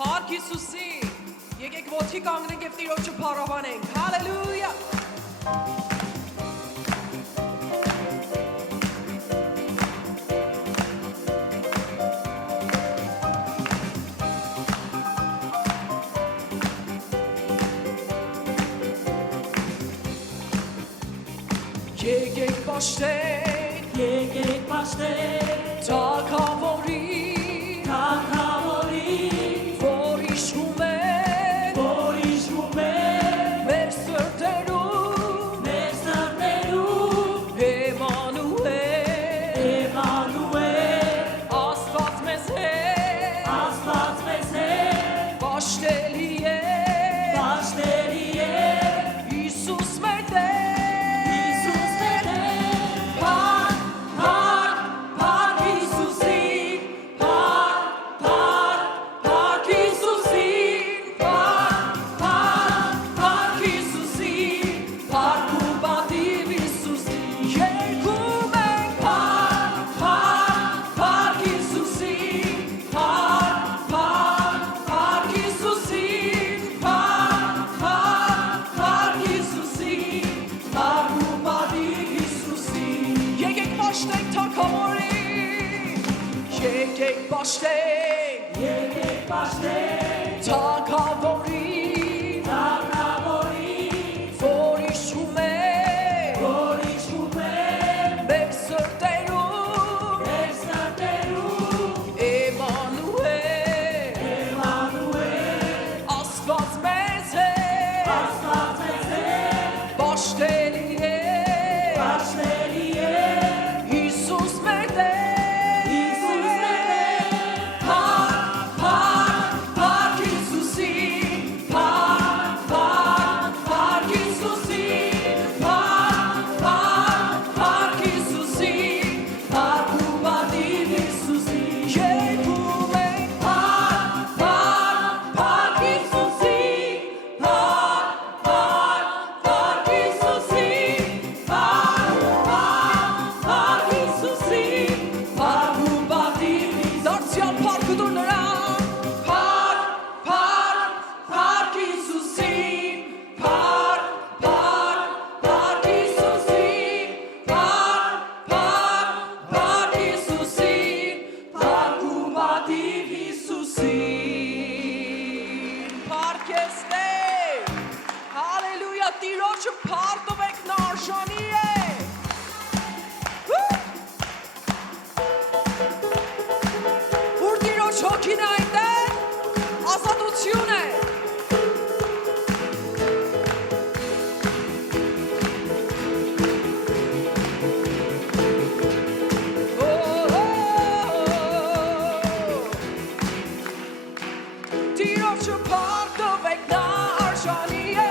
Փառք Հիսուսի, եկեք ոտքի կանգնենք եւ Տիրոջը փառաբանենք, հալելույա։ Եկեք պաշտենք, թագավորի, որ իշխում է, մեր սրտերում, Էմանուել, Աստված մեզ հետ, պաշտելի է, Հիսուս մեր Տեր։ Եկեք պաշտենք, թագավորի, որ իշխում է, մեր սրտերում, Էմանուել, Աստված մեզ հետ, պաշտելի է, Հիսուս մեր Տեր։ Տիրոջը փառտովեք, նա արժանի է։ Ուր Տիրոջ հոգին է այնտեղ, ազատություն է։ Տիրոջը փառտովեք, նա արժանի է։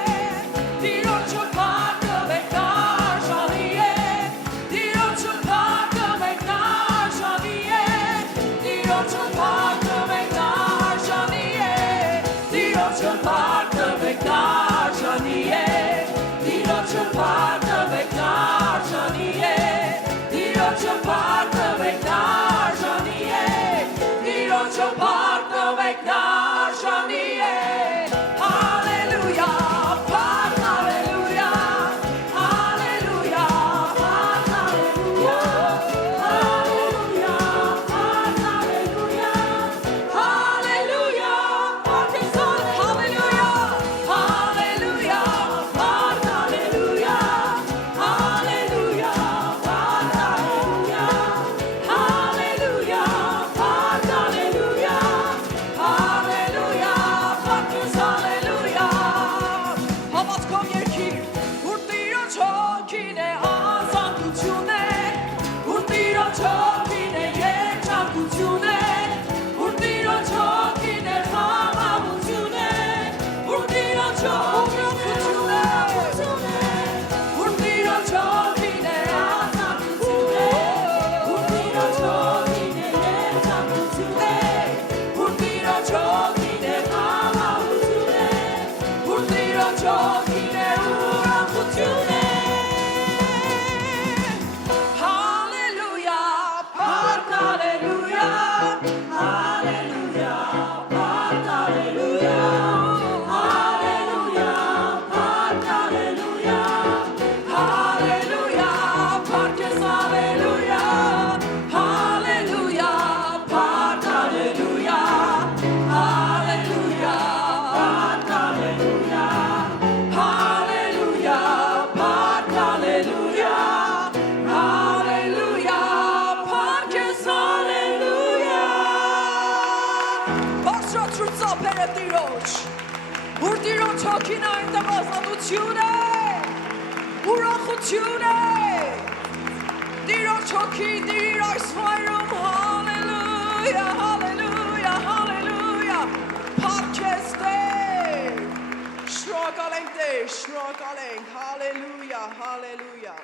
Բարձրացրուցա բերը Տիրոջ, որ Տիրոջ հոգին այնտեղ ազատություն է, ուրախություն է, Տիրոջ հոգի դիր այս վայրում, հալելույա, հալելույա, հալելույա, փառքես Տեր, շնորհակալ ենք Տեր, շնորհակալ ենք, հալելույա, հալելույա.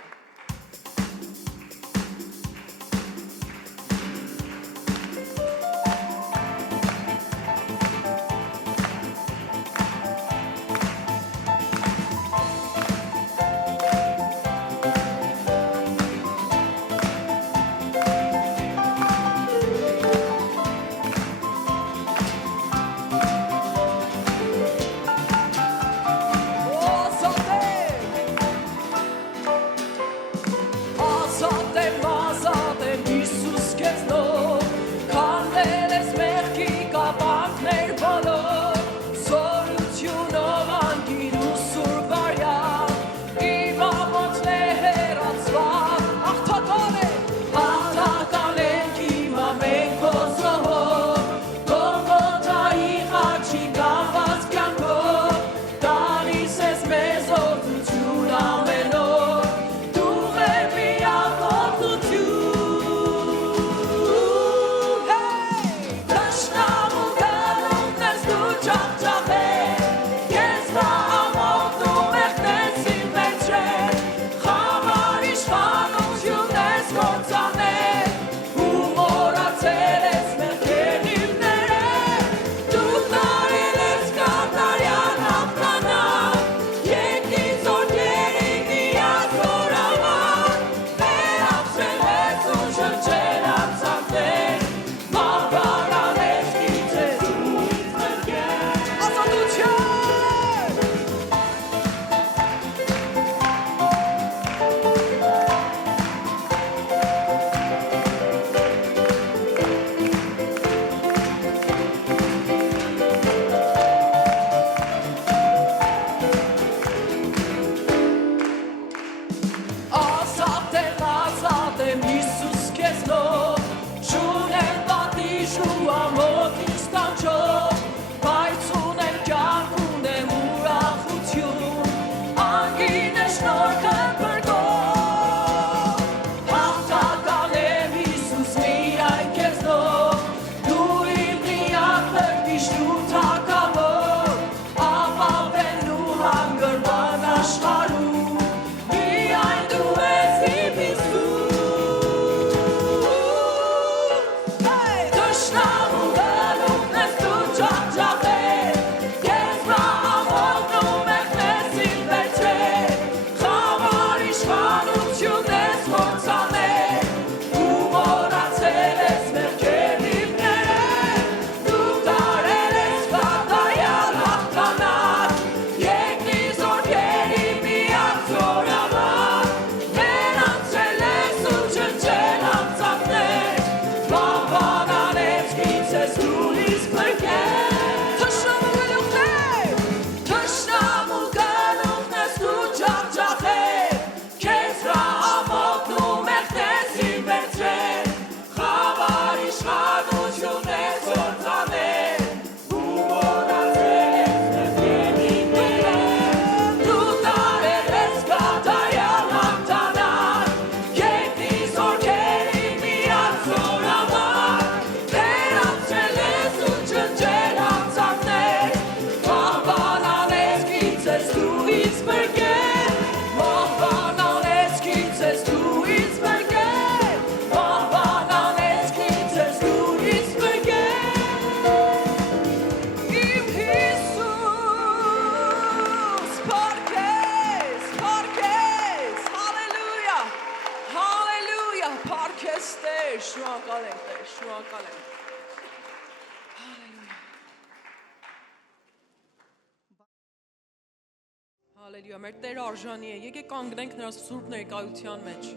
Հալելույա, մեր Տերը արժանի է, եկեք կանգնենք նրա սուրբ ներկայության մեջ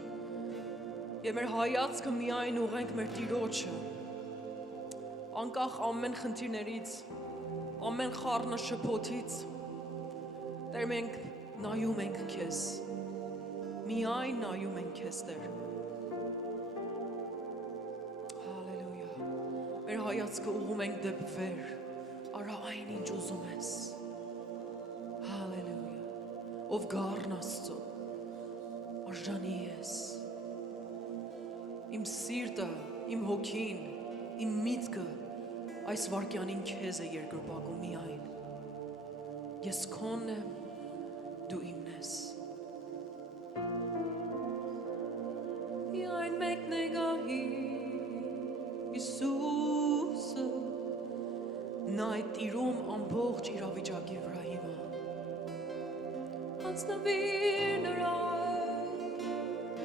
և մեր հայացքը միայն ուղենք մեր Տիրոջը, անկախ ամեն խնդիրներից, ամեն խառնաշփոթից, Տեր մենք նայում ենք քեզ, միայն նայում ենք քեզ Տեր, հալելույա, մեր հայացքը ուղում ենք դեպ վեր, արա այն ինչ ուզում ես, հալելույա, ով գառն Աստծո, արժանի ես, իմ սիրտը, իմ հոգին, իմ միտքը, այս վարկյանին քեզ է երկրպագում միայն, ես քոնն եմ, դու իմն ես, միայն մեկն է գահի, Իսուսը, նա է տիրում ամբողջ իրավիճակի վրա հիմա, անցնվիր նրան,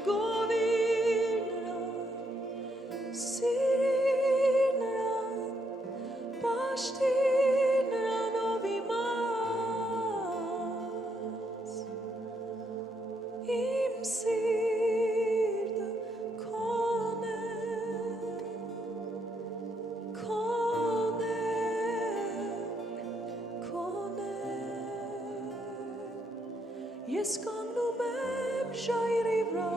գովիր նրան, սիրիր նրան, պաշտիր նրան ով իմաց, իմ սիրտը քոն է, Ես կանգնում եմ ժայռի վրա,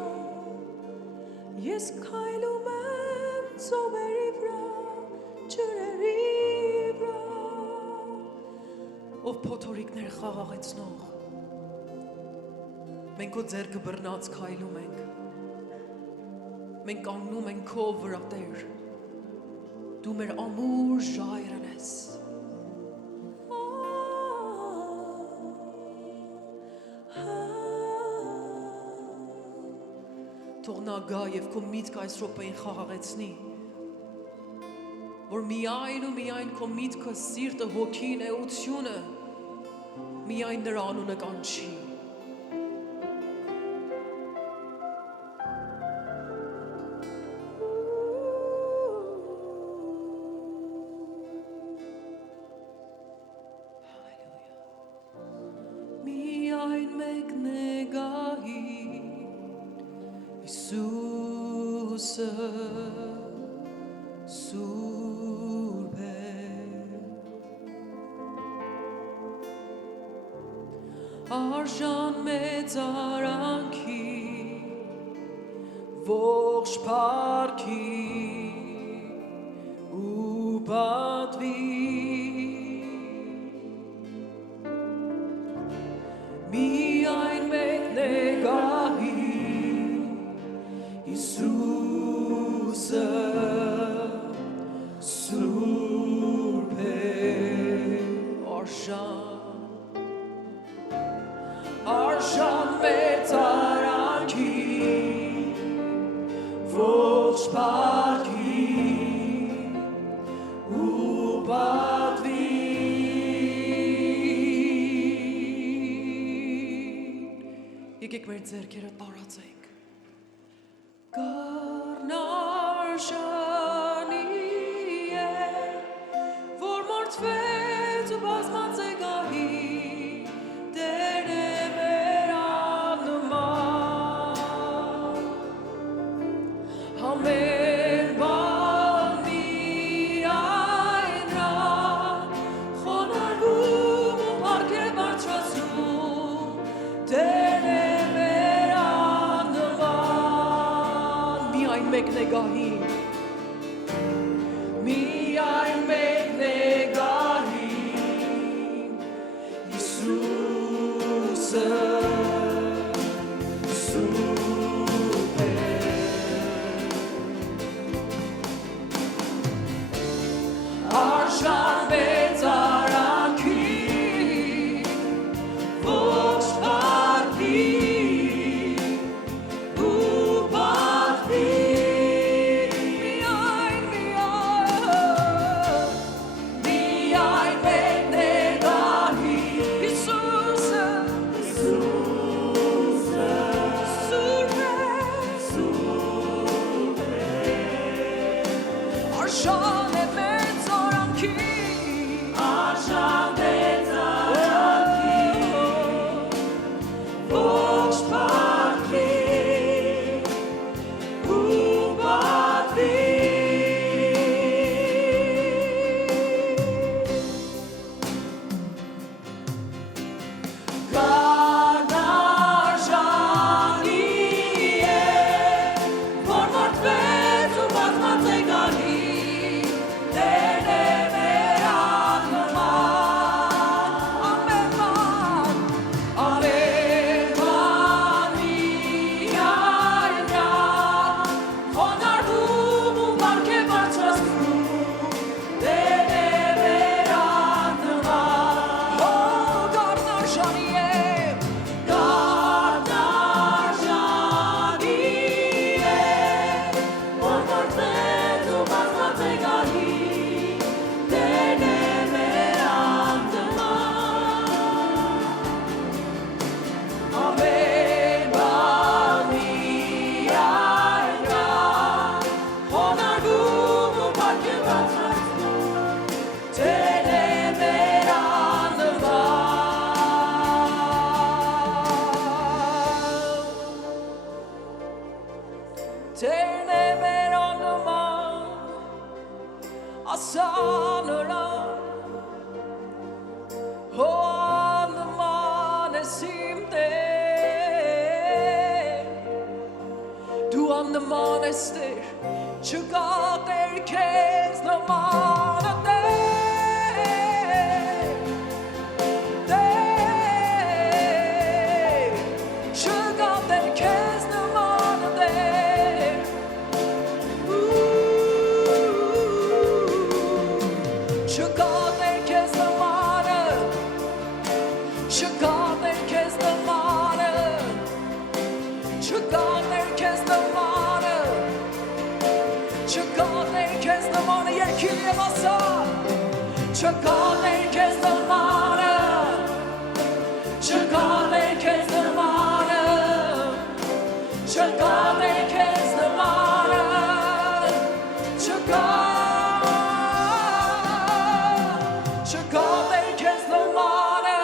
ես քայլում եմ ծովերի վրա, ջրերի վրա, ով փոթորիկներ խաղաղեցնող, մենք քո ձեռքը բռնած քայլում ենք, մենք կանգնում ենք քո վրա Տեր, դու մեր ամուր ժայռն ես, թող նա գա և քո միտքը այս րոպեին խաղաղեցնի, որ միայն ու միայն քո միտքը, սիրտը, հոգին, էությունը, միայն նրա անունը կանչի, միայն մեկն է գահի, Իսուսը սուրբ է, արժան մեծ արանքի, ողջ փառքի ու պատվի, միայն մեկն է գահի, Իսուսը սուրբ է, արժան մեծ արանքի, ողջ փառքի ու պատվի, եկեք մեր ձեռքերը տարածենք, Գառն արժանի է, որ մորթվեց ու բազմած է գահի, Տեր է մեր աննման, ամեն բան միայն նրան, խոնարհում ու փառք է բարձրացնում, Տեր է մեկն է գահի, միայն մեկն է գահի, Իսուսը սուրբ է, արժան մեծ արանքի, ողջ փառքի ու պատվի, ես Տեր, չկա Տեր քեզ նմանը Տեր, չկա Տեր քեզ նմանը Տեր, չկա Տեր քեզ նմանը, չկա Տեր քեզ նմանը, չկա Տեր քեզ նմանը, չկա Տեր քեզ նմանը, երկիր և ասա, չկա Տեր քեզ նմանը, չկա Տեր քեզ նմանը, չկա Տեր քեզ նմանը, չկա Տեր քեզ նմանը,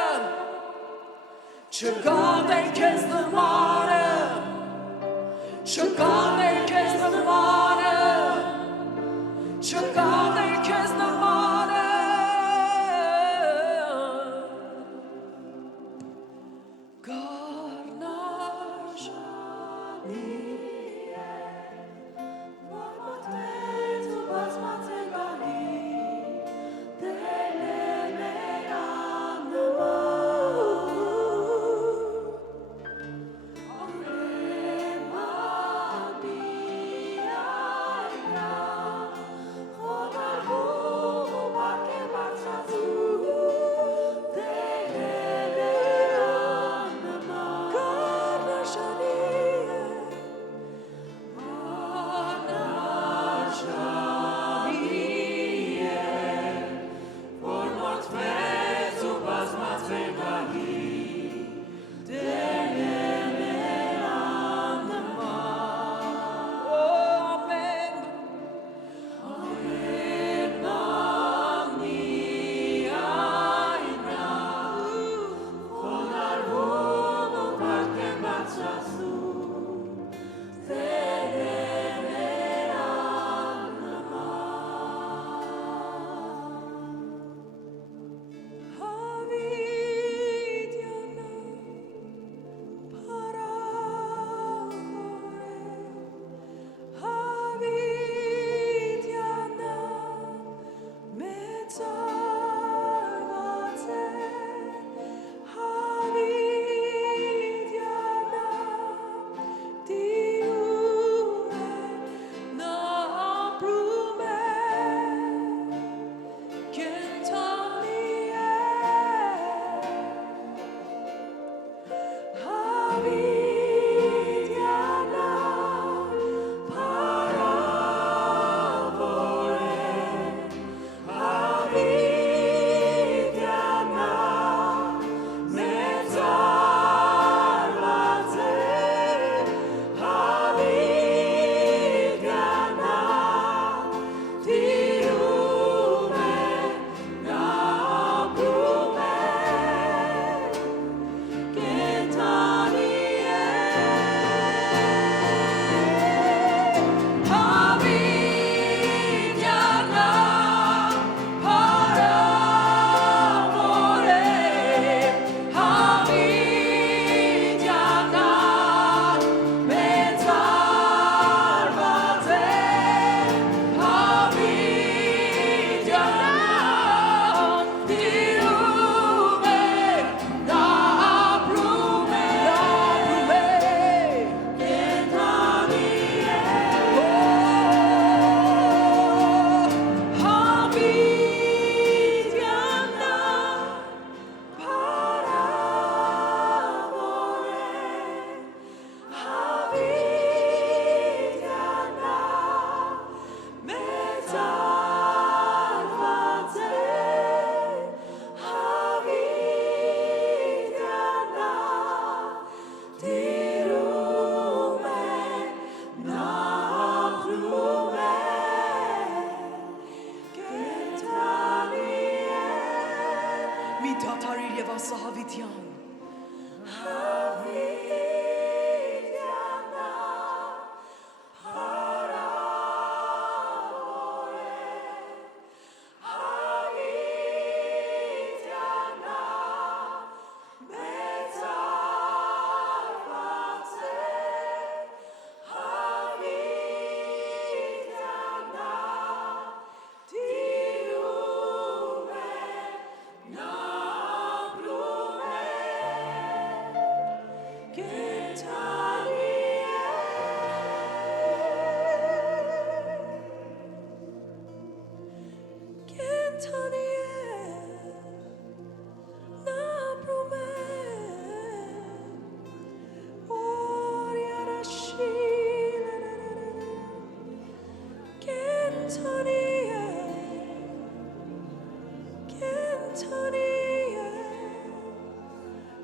չկա Տեր քեզ նմանը, չկա Տեր քեզ նմանը, չկա Տեր քեզ նմանը, գառնաշանի որ մոտեց ու բազմած է գահի, Տեր է մեր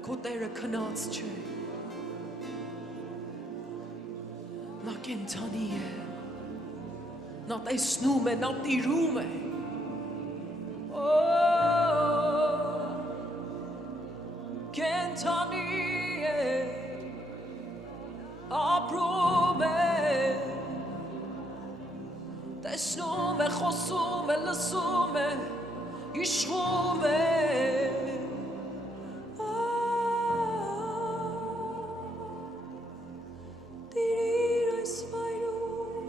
Քո Տերը քնած չէ, նա կենդանի է, նա տեսնում է, նա տիրում է, կենդանի է, ապրում է, տեսնում է, խոսում է, լսում է, իշխում է, տիրիր այս վայրում,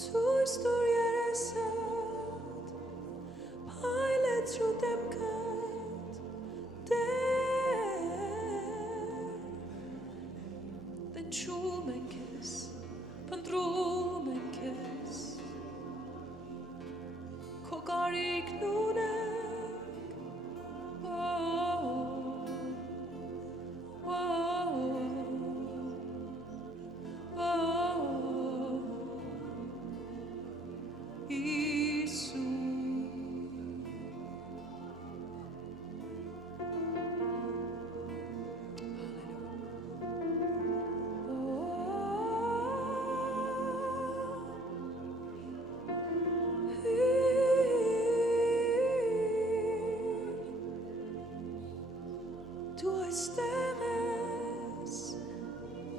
ցույց տուր երեսդ, փայլեցրու դեմքդ, տենչում ենք քեզ, փնտրում ենք քեզ, քո կարիքն ունենք,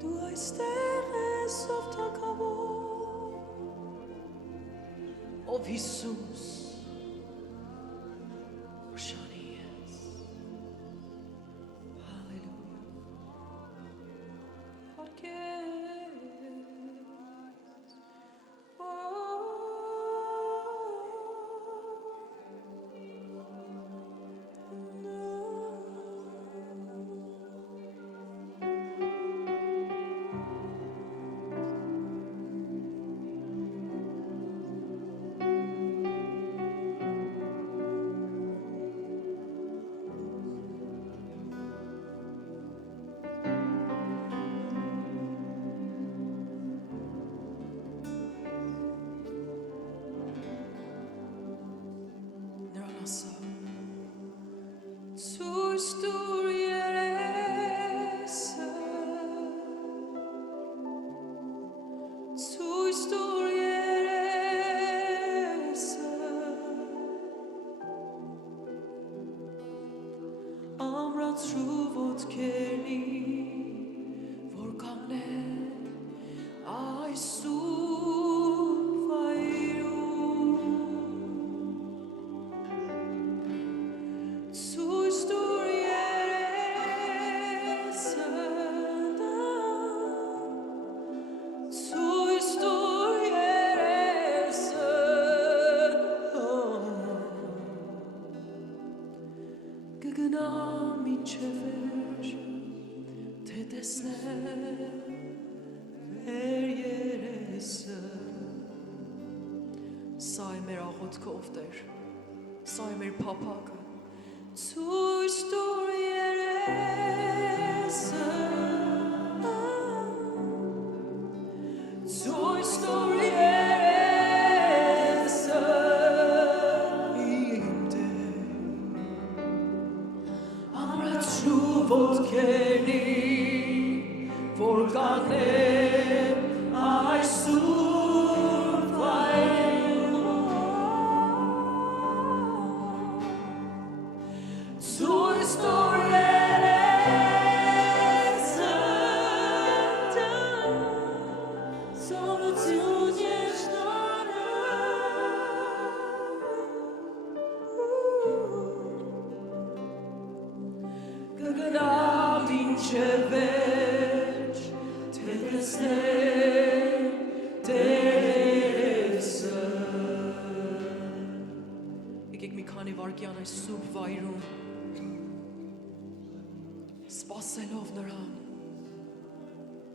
Դու այստեղ ես, ով թագավոր, ով Հիսուս, շանի ես, հալելույա, հարգես, Ցույց տուր երեսդ, ցույց տուր երեսդ, ամրացրու ոտքերին, որ կանգնեն այս սուրբ վայրում, ցույց տուր երեսդ, ցույց տուր երեսդ, կգնամ մինչև վերջ, թե տեսնեմ մեր երեսը, սա է մեր աղոթքը, ով Տեր, սա է մեր փափագը, ցույց տուր երեսդ, ցույց տուր երեսդ, իմ Տեր, ամրացրու ոտքերին, որ կանգնեմ այս սուրբ վայրում, ցույց տուր երեսդ, սորություն եշնարը, կգնամ մինչև վերջ, թե տեսնեմ Տերեսը։ Եկեք մի քանի վայրկյան այս սուրբ վայրում, սպասելով նրան,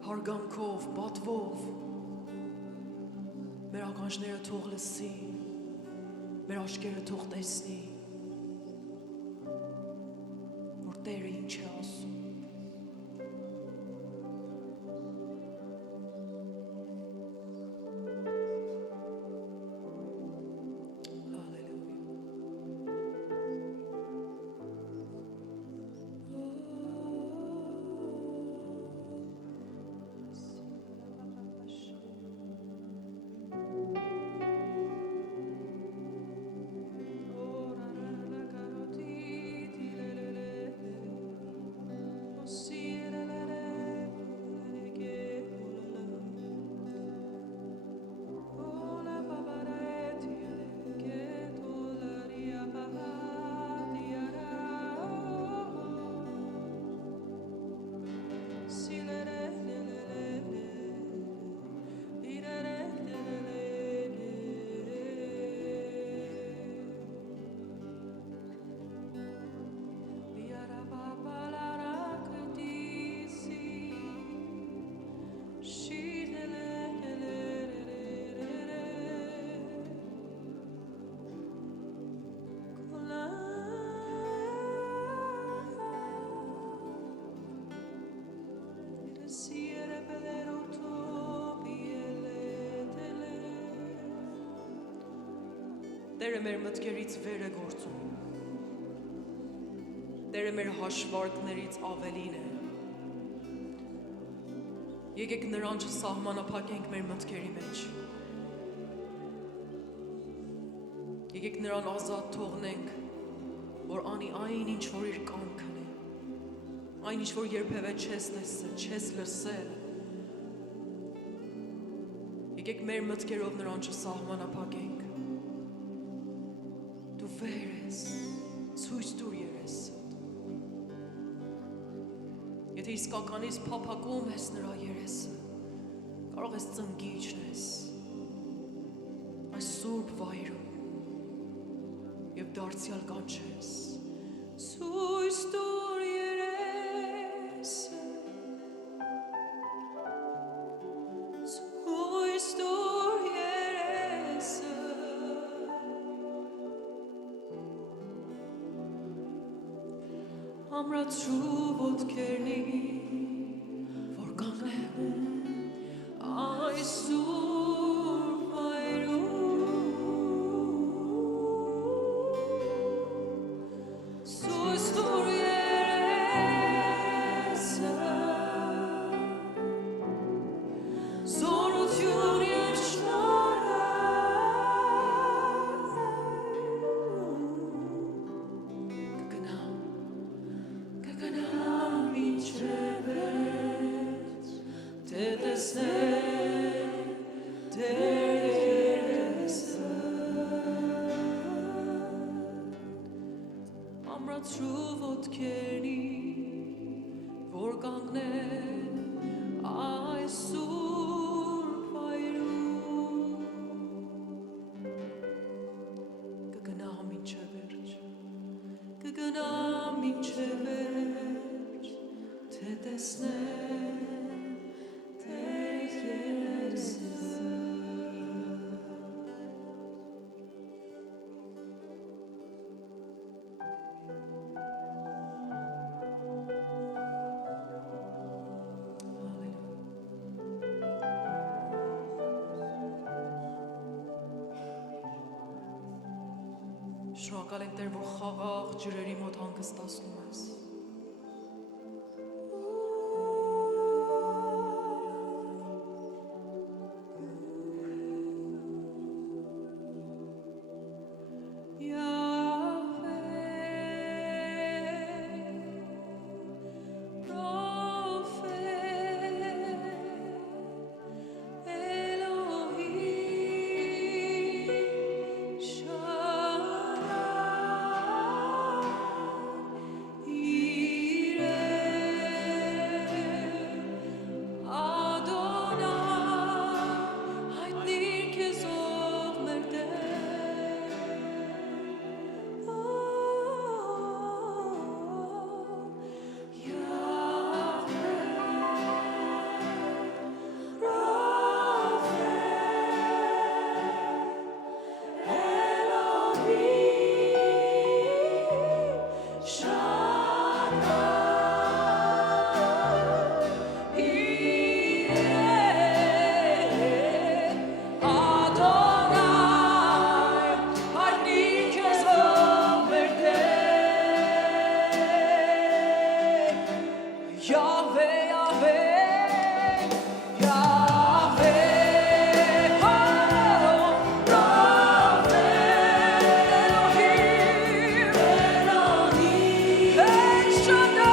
հարգանքով, պատվով, մեր ականջները թող լսի, մեր աչքերը թող տեսնի, որ Տերը ինչ է ասում։ Հալելույա։ Տերը մեր մտքերից վեր է գործում։ Տերը մեր հաշվարկներից ավելին է։ Եկեք նրան չսահմանափակենք մեր մտքերի մեջ։ Եկեք նրան ազատ թողնենք, որ անի այն ինչ որ իր կամքն է, այն ինչ որ երբևէ չես տեսել, չես լսել։ Եկեք մեր մտքերով նրան չսահմանափակենք։ Դու վեր ես, ցույց տուր երեսդ։ Եթե իսկականից փափագում ես նրա երեսը, կարող ես ծնկի իջնես այս սուրբ վայրում և դարձյալ կանչես, ցույց տուր երեսը, ցույց տուր երեսը, ամրացրու ոտքերնի, որ կանգնեմ այս սուրբ վայրում, ցույց տուր երեսը, զորություն և շնորհ, կգնամ մինչև վերջ, թե տեսնեմ Տեր երեսը, ամրացրու ոտքերնի, որ կանգնեմ այս սուրբ վայրում, կգնամ մինչև վերջ, կգնամ մինչև վերջ, թե տեսնեմ Տեր երեսը։ Շնորհակալ ենք Տեր, որ խաղաղ ջրերի մոտ հանգստացնում ես։ Shut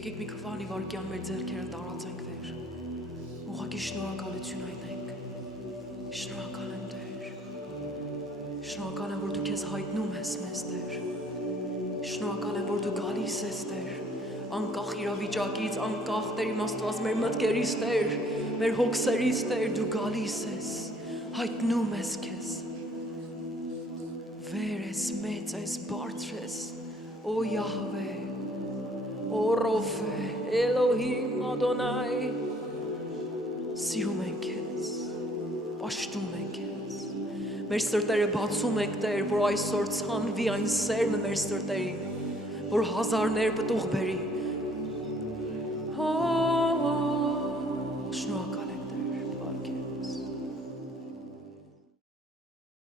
Եկեք մի քվանի վարկյան մեր ձեռքերը տարածենք Տեր, ուղղակի շնորհակալություն հայտնենք, շնորհակալ եմ Տեր, շնորհակալ եմ, որ դու քեզ հայտնում ես մեզ Տեր, շնորհակալ եմ, որ դու գալիս ես Տեր, անկախ իրավիճակից, անկախ Տեր իմ Աստված մեր մտքերից Տեր, մեր հոգսերից Տեր, դու գալիս ես, հայտնում ես քեզ վեր ես մեծ ես բարձր ես օ Յահվե օ Ռոֆե Էլոհիմ Ադոնայ սիրում ենք քեզ պաշտում ենք քեզ մեր սրտերը բացում ենք Տեր որ այսօր ցանվի այն սերմը մեր սրտերին որ հազարներ պտուղ բերի